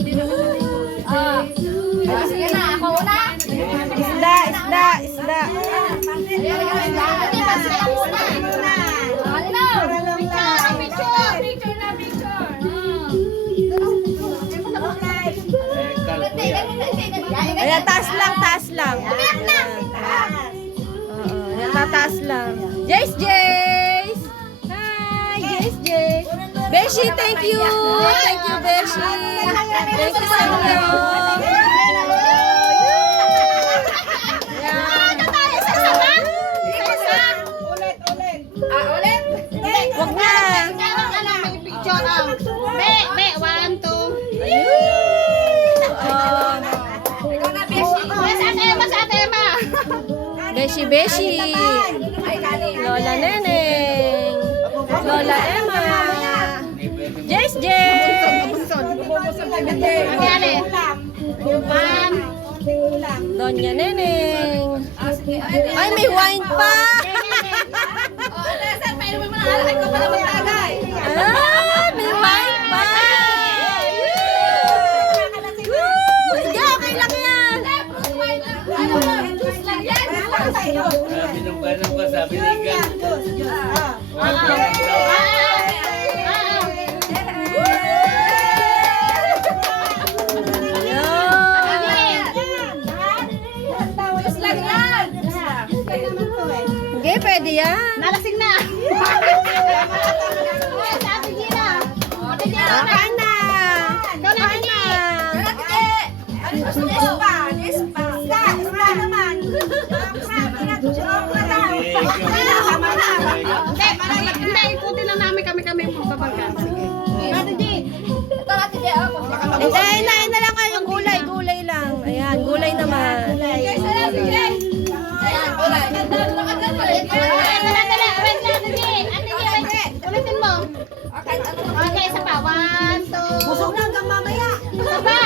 Sige na, ako una. Isda, isda, isda. Hindi, basta lang muna. Picture na, picture. Ayan, taas lang, taas lang. Ayan, tataas lang. Jace, Jace! Hi, Jace, Jace! Beshi, thank you! Thank you, Beshi! Thank you sa inyo! Ulit. Wag na! May picture ang. Be, 1, 2. Ikaw na, Beshi. Sa Atema. Beshi, Beshi! Lola Neneng! Lola Emma! Jace, Jace! Magyali. 1. Donya Neneng! Ay, may wine pa! Sir, painumin mo na. Alakay ko pala magtagay. Ah, may wine pa! Woo! Hindi, okay lang yan! Binungkanan ko sabi ni Igan. Hindi, pwede yan. Nalasing na. Sabi Gina. Kain na! Ikaw na, Gina. Hindi, ikutin lang namin kami yung pagbabalkan. Sige. Ate G. Ito, Ate G. Hintayin na lang kayo. Gulay, gulay lang. Ayan, gulay naman. Guys, Ate G. Ayan, gulay. Ulitin mo. Okay, isa pa. 1, 2. Busog na hanggang mamaya. Isa pa.